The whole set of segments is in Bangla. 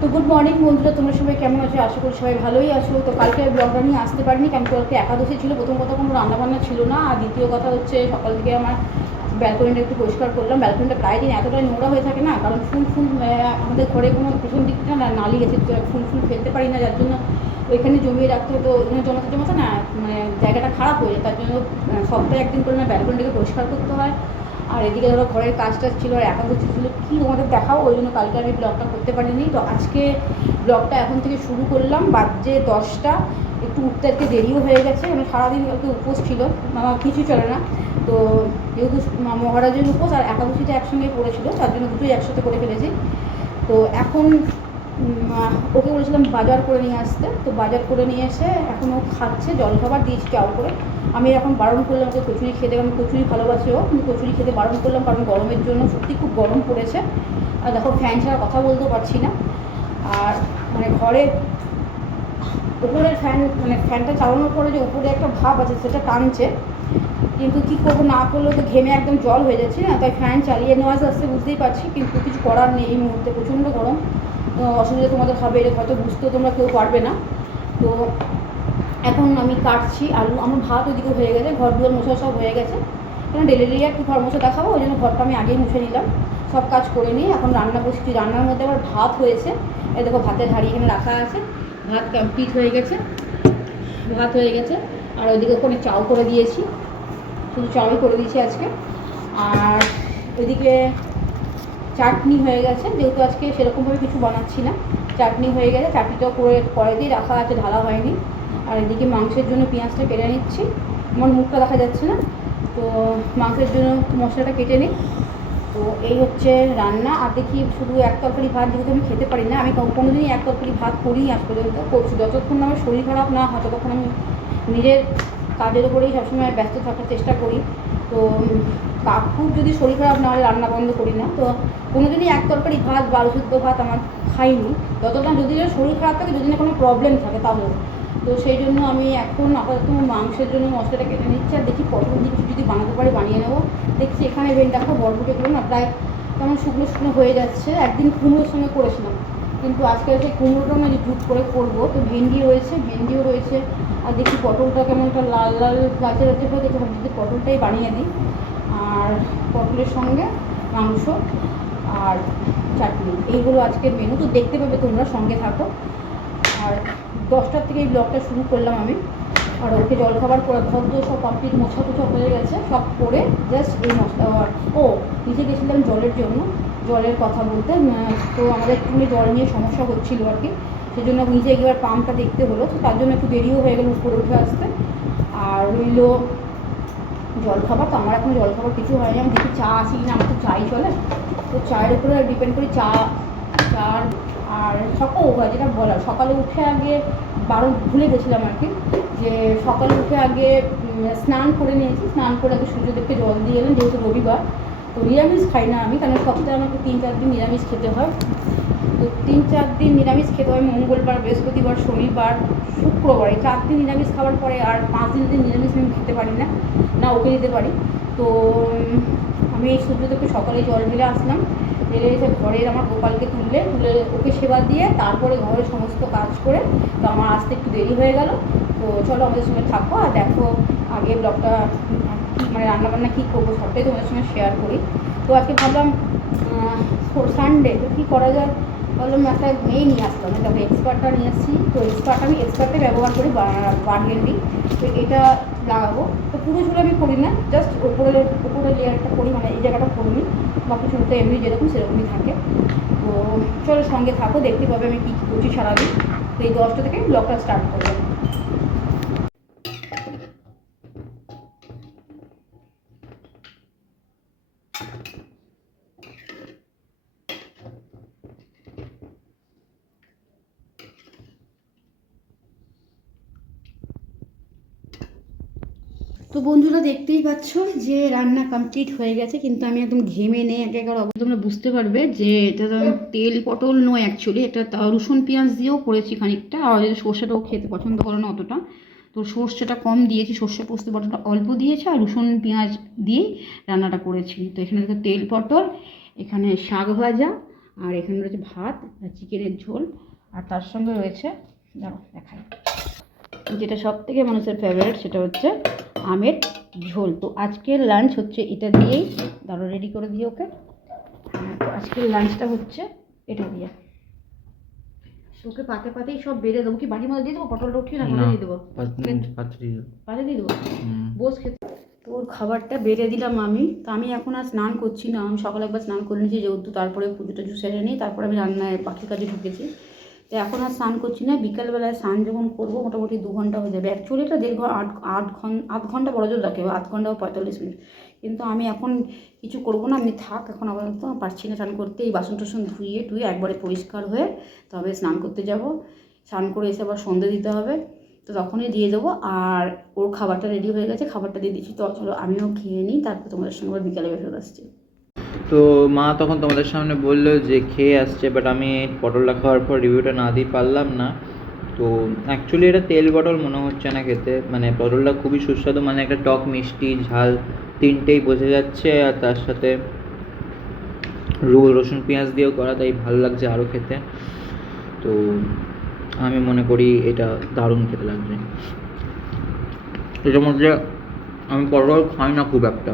তো গুড মর্নিং বন্ধুরা, তোমরা সবাই কেমন আছো? আশা করি সবাই ভালোই আছো। তো কালকে ব্লগটা নিয়ে আসতে পারিনি কারণ কালকে একাদশী ছিল। প্রথম কথা কোনো রান্নাবান্না ছিল না, আর দ্বিতীয় কথা হচ্ছে সকাল থেকে আমার ব্যালকনিটা একটু পরিষ্কার করলাম। ব্যালকনিটা প্রায় দিন এতটাই নোংরা হয়ে থাকে না, কারণ ফুল আমাদের ঘরে কোনো প্রথম দিকটা না নালি গেছে, ফুল ফেলতে পারি না, যার জন্য ওইখানে জমিয়ে রাখতে হয়। তো ওইখানে জমাতে না মানে জায়গাটা খারাপ হয়ে যায়, তার জন্য সপ্তাহে একদিন করে না ব্যালকনিটাকে পরিষ্কার করতে হয়। আর এদিকে ধরো ঘরের কাজটা ছিল, আর একাদশী ছিল, কী তোমাদের দেখাও, ওই জন্য কালকে আমি ব্লগটা করতে পারিনি। তো আজকে ব্লগটা এখন থেকে শুরু করলাম। বাজে 10টা, একটু উঠতে আজকে দেরিও হয়ে গেছে, মানে সারাদিন কালকে উপোস ছিল, কিছু চলে না। তো যেহেতু মহারাজের উপোস আর একাদশীটা একসঙ্গে পড়েছিল, তার জন্য দুটোই একসাথে করে ফেলেছি। তো এখন ওকে বলেছিলাম বাজার করে নিয়ে আসতে, তো বাজার করে নিয়ে এসে এখন ও খাচ্ছে, জলখাবার দিয়েছি চাল করে। আমি এখন বারণ করলাম ওকে কচুরি খেতে, আমি কচুরি ভালোবাসি ও, কিন্তু কচুরি খেতে বারণ করলাম কারণ গরমের জন্য সত্যি খুব গরম পড়েছে। আর দেখো ফ্যান ছাড়া কথা বলতেও পারছি না। আর মানে ঘরে উপরের ফ্যানটা চালানোর পরে যে উপরে একটা ভাব আছে সেটা টানছে, কিন্তু কী করবো, না করলেও তো ঘেমে একদম জল হয়ে যাচ্ছে না, তাই ফ্যান চালিয়ে নয়েজ আসছে বুঝতেই পারছি, কিন্তু কিছু করার নেই। এই মুহূর্তে প্রচণ্ড গরম, অসুবিধা তোমাদের হবে, এটা হয়তো বুঝতেও তোমরা কেউ পারবে না। তো এখন আমি কাটছি আলু, আমার ভাত ওইদিকে হয়ে গেছে, ঘর দুয়ার মোছা সব হয়ে গেছে। কেন ডেলি একটু ঘর মোছা দেখাবো, ওই জন্য ঘরটা আমি আগেই মুছে নিলাম, সব কাজ করে নিই। এখন রান্না বসছি, রান্নার মধ্যে আবার ভাত হয়েছে। এই দেখো ভাতের হাঁড়ি এখানে রাখা আছে, ভাত কমপ্লিট হয়ে গেছে, ভাত হয়ে গেছে। আর ওইদিকে ওখানে চাউ করে দিয়েছি, শুধু চাউই করে দিয়েছি আজকে। আর ওইদিকে চাটনি হয়ে গেছে, যেহেতু আজকে সেরকমভাবে কিছু বানাচ্ছি না, চাটনি হয়ে গেছে, চাটনিটাও করে দিয়ে রাখা আছে, ঢালা হয়নি। আর এদিকে মাংসের জন্য পেঁয়াজটা কেটে নিচ্ছি, আমার মুখটা দেখা যাচ্ছে না, তো মাংসের জন্য মশলাটা কেটে নিই। তো এই হচ্ছে রান্না। আর দেখি শুধু এক তরকারি ভাত, যেহেতু আমি খেতে পারি না, আমি কোনোদিনই এক তরকারি ভাত করিনি আজ পর্যন্ত, করছি যতক্ষণ না আমার শরীর খারাপ না হয় ততক্ষণ আমি নিজের কাজের উপরেই সবসময় ব্যস্ত থাকার চেষ্টা করি। তো খুব যদি শরীর খারাপ না হলে রান্না বন্ধ করি না। তো কোনোদিনই এক তরকারি ভাত বা আলু সিদ্ধ ভাত আমার খাইনি, যতটা যদি শরীর খারাপ থাকে, যদি না কোনো প্রবলেম থাকে তাহলে। তো সেই জন্য আমি এখন আপাতত মাংসের জন্য মশলাটা কেটে নিচ্ছি। আর দেখি পটল দিয়ে কিছু যদি বানাতে পারি বানিয়ে নেবো। দেখছি এখানে দেখো বরবটিগুলো না প্রায় তেমন শুকনো হয়ে যাচ্ছে। একদিন কুমড়োর সঙ্গে করেছিলাম, কিন্তু আজকে সেই কুমড়োটা না যে জুট করে করবো, তো ভেন্ডিও রয়েছে। আর দেখি পটলটা কেমন একটা লাল লাল গাছে হয়ে গেছে, ভাবছি যে পটলটাই বানিয়ে দিই। আর পটলের সঙ্গে মাংস আর চাটনি, এইগুলো আজকের মেনু। তো দেখতে পাবে তোমরা, সঙ্গে থাকো। আর 10টার থেকে এই ব্লগটা শুরু করলাম আমি। আর ওকে জলখাবার করে ভদ্র সব কমপ্লিট, মোছা টোছা হয়ে গেছে, সব করে জাস্ট এই মশলা। ও নিচে গেছিলাম জলের জন্য, জলের কথা বলতে, তো আমাদের একটু জল নিয়ে সমস্যা হচ্ছিলো আর কি, সেই জন্য নিচে একবার পাম্পটা দেখতে হলো, তো তার জন্য একটু দেরিও হয়ে গেল উপরে উঠে আসতে। আর রইল জলখাবার, তো আমার এখন জলখাবার কিছু হয়নি। আমি দেখি চা আসি না, আমার তো চাই চলে, তো চায়ের উপরে ডিপেন্ড করি, চা আর সকাল যেটা বলা, সকালে উঠে আগে ভুলে গেছিলাম আর কি, যে সকালে উঠে আগে স্নান করে নিয়েছি, স্নান করে আগে সূর্যদেবকে জল দিয়ে এলাম, যেহেতু রবিবার। তো নিরামিষ খাই না আমি, কারণ সপ্তাহে আমাকে 3-4 দিন নিরামিষ খেতে হয়। তো 3-4 দিন নিরামিষ খেতে হয়, মঙ্গলবার, বৃহস্পতিবার, শনিবার, শুক্রবার, এই 4 দিন নিরামিষ খাওয়ার পরে আর 5 দিন যদি নিরামিষ আমি খেতে পারি না, ওকে দিতে পারি। তো আমি এই সূর্যদেবকে সকালে জল ঢেলে আসলাম, ঢেলে এসে ঘরের আমার গোপালকে তুলে ওকে সেবা দিয়ে তারপরে ঘরের সমস্ত কাজ করে, তো আমার আসতে একটু দেরি হয়ে গেল। তো চলো আমাদের সঙ্গে থাকো আর দেখো আগে ব্লগটা, মানে রান্নাবান্না কী করবো সবটাই তোমাদের সঙ্গে শেয়ার করি। তো আজকে ভাবলাম সানডে, তো কী করা যায়, ভাবলাম একটা মেয়ে নিয়ে আসতাম, দেখো এক্সপার্টটা নিয়ে আসছি। তো আমি এক্সপার্টটাই ব্যবহার করি, বার্গেন্ডি। তো এটা লাগাবো, তো পুরো চুল আমি করি না, জাস্ট উপরে লেয়ারটা করি, মানে এই জায়গাটা করিনি, বাকি চুলটা এমনি যেরকম সেরকমই থাকে। তো চলো সঙ্গে থাকো, দেখতে পাবে আমি কী কী করছি সারাদিন। তো এই 10টা থেকে ব্লগটা স্টার্ট করবো। তো বন্ধুরা দেখতেই পাচ্ছ যে রান্না কমপ্লিট হয়ে গেছে, কিন্তু আমি একদম ঘেমে নেই একেবারে অবস্থা। তোমরা বুঝতে পারবে যে এটা তেল পটল নয়, অ্যাকচুয়ালি এটা রসুন পেঁয়াজ দিয়েও করেছি খানিকটা, আর সর্ষেটাও খেতে পছন্দ করে না অতটা, তো সর্ষেটা কম দিয়েছি, সর্ষে পোস্ত পটলটা অল্প দিয়েছি, আর রসুন পেঁয়াজ দিয়েই রান্নাটা করেছি। তো এখানে তেল পটল, এখানে শাক ভাজা, আর এখানে রয়েছে ভাত আর চিকেনের ঝোল, আর তার সঙ্গে রয়েছে দাঁড়াও দেখাই, যেটা সব থেকে মানুষের ফেভারিট সেটা হচ্ছে আমের ঝোল। তো আজকের লাঞ্চ হচ্ছে এটা দিয়েই, দাঁড়াও রেডি করে দিয়ে ওকে। তো আজকের লাঞ্চটা হচ্ছে এটা দিয়ে। তোকে পাতে পাতেই সব বেড়ে দেবো, কি বাটির মধ্যে দিয়ে দেবো, পটলটা উঠিয়ে না দিয়ে দেবো, পাতে দিয়ে দেবো, বস খেতে। তোর খাবারটা বেড়ে দিলাম আমি। তো আমি এখন আর স্নান করছি না, আমি সকালে একবার স্নান করে নিয়েছি যেহেতু, তারপরে পুজো টুজো সেরে নিই, তারপরে আমি রান্নায় বাকি কাজে ঢুকেছি। তো এখন আর স্নান করছি না, বিকালবেলায় স্নান যখন করবো মোটামুটি 2 ঘন্টা হয়ে যাবে। অ্যাকচুয়ালি এটা 8 ঘন্টা বড় জোর রাখে, 8 ঘন্টা বা 45 মিনিট। কিন্তু আমি এখন কিছু করবো না, আমি থাক এখন আপাতত, পারছি না স্নান করতে। এই বাসন টাসন ধুয়ে টুয়ে একবারে পরিষ্কার হয়ে তবে স্নান করতে যাব। স্নান করে এসে আবার সন্ধে দিতে হবে, তো তখনই দিয়ে দেবো। আর ওর খাবারটা রেডি হয়ে গেছে, খাবারটা দিয়ে দিচ্ছি। তো চলো আমিও খেয়ে নিই, তারপর তোমাদের সঙ্গে আবার বিকালে ফেরত আসছি। তো মা তখন তোমাদের সামনে বললো যে খেয়ে আসছে, বাট আমি পটলটা খাওয়ার পর রিভিউটা না দিয়ে পারলাম না। তো অ্যাকচুয়ালি এটা তেল পটল মনে হচ্ছে না খেতে, মানে পটলটা খুবই সুস্বাদু, মানে একটা টক মিষ্টি ঝাল তিনটেই বোঝা যাচ্ছে, আর তার সাথে রসুন পেঁয়াজ দিয়েও করা, তাই ভালো লাগছে আরও খেতে। তো আমি মনে করি এটা দারুণ খেতে লাগছে। এটার মধ্যে আমি পটল খাই না খুব একটা,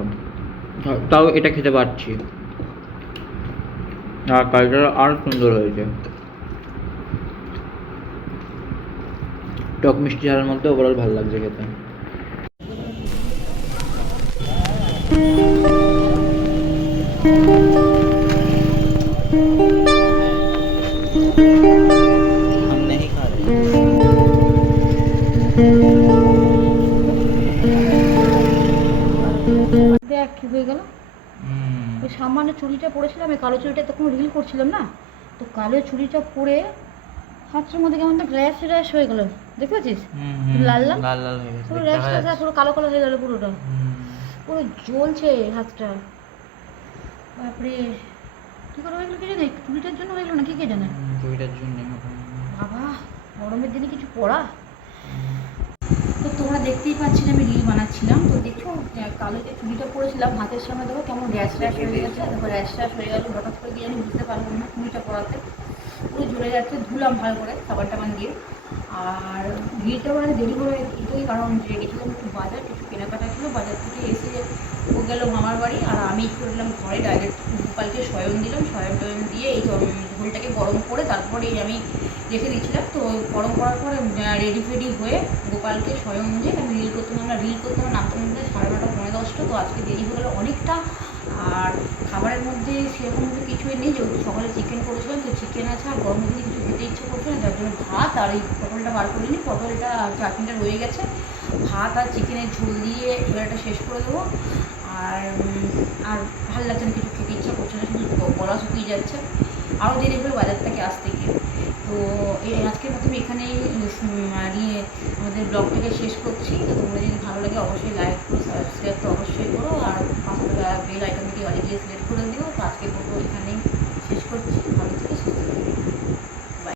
তাও এটা খেতে পারছি, আর কালটা আরও সুন্দর হয়েছে। টক মিষ্টি ঝালের মধ্যে ওভারঅল ভালো লাগছে খেতে। हम नहीं खा रहे। দেখ কি হয়ে গেল, ওই সামান্য চুড়িটা পরেছিলাম, এই কালো চুড়িটা তখন রিল করছিলাম না, তো কালো চুড়িটা পরে হাতের মধ্যে কেমন একটা র্যাশ র্যাশ হয়ে গেল, দেখতে পাচ্ছিস? লাল লাল লাল লাল হয়ে গেছে, পুরো র্যাশ ট্যাশ পুরো কালো কালো হয়ে গেল, পুরোটা পুরো জ্বলছে হাতটা। বাপরে কী করে হয়ে গেলো কে জানে, চুড়িটার জন্য হয়ে গেলো না কি কে জানে। চুড়িটার জন্য বাবা গরমের দিনে কিছু পড়া। তো তোমরা দেখতেই পাচ্ছিলে আমি রিল বানাচ্ছিলাম, তো দেখো কালো যে চুড়িটা পরেছিলাম হাতের সামনে দেখো কেমন র্যাশ র্যাশ হয়ে গেছে, দেখো র্যাশ র্যাশ হয়ে গেল হঠাৎ করে দিয়ে, আমি বুঝতে পারলাম না চুড়িটা পরাতে পুরো জ্বলে যাচ্ছে। ধুলাম ভালো করে খাবার টাবার দিয়ে। আর ভিড়টা মানে দেরি করে এটাই কারণ যে গেছিলাম একটু বাজার, কিছু কেনাকাটা ছিল, বাজার থেকে এসে ও গেল মামার বাড়ি, আর আমি করলাম ঘরে ডাইরেক্ট গোপালকে শয়ন দিলাম, শয়ন টয়ন দিয়ে এই ঝোলটাকে গরম করে তারপরে আমি রেখে দিচ্ছিলাম। তো গরম করার পরে রেডি ফেডি হয়ে গোপালকে শয়ন দিয়ে আমি রিল করতাম, আমরা রিল করতাম নামতে নামতে 9:30 পৌনে 10টা। তো আজকে দেরি হয়ে গেলো অনেকটা। আর খাবারের মধ্যে সেরকম কিছুই নেই, যেহেতু সকালে চিকেন করেছিলাম, তো চিকেন আছে, আর গরমের দিনে কিছু খেতে ইচ্ছে করছে না, যার জন্য ভাত আর এই পটলটা বার করিনি, পটলটা চাটনিটা রয়ে গেছে, ভাত আর চিকেনের ঝোল দিয়ে এবার এটা শেষ করে দেবো। আর আর ভালো লাগছে না, কিছু খেতে ইচ্ছা করছে না, শুধু গলা শুকিয়ে যাচ্ছে। আরও দেরি হলো বাজার থেকে আসতে গিয়ে। তো এই আজকের মতো আমি এখানেই আমাদের ব্লগটাকে শেষ করছি। তো তোমরা যদি ভালো লাগে অবশ্যই লাইক করো, সাবস্ক্রাইব তো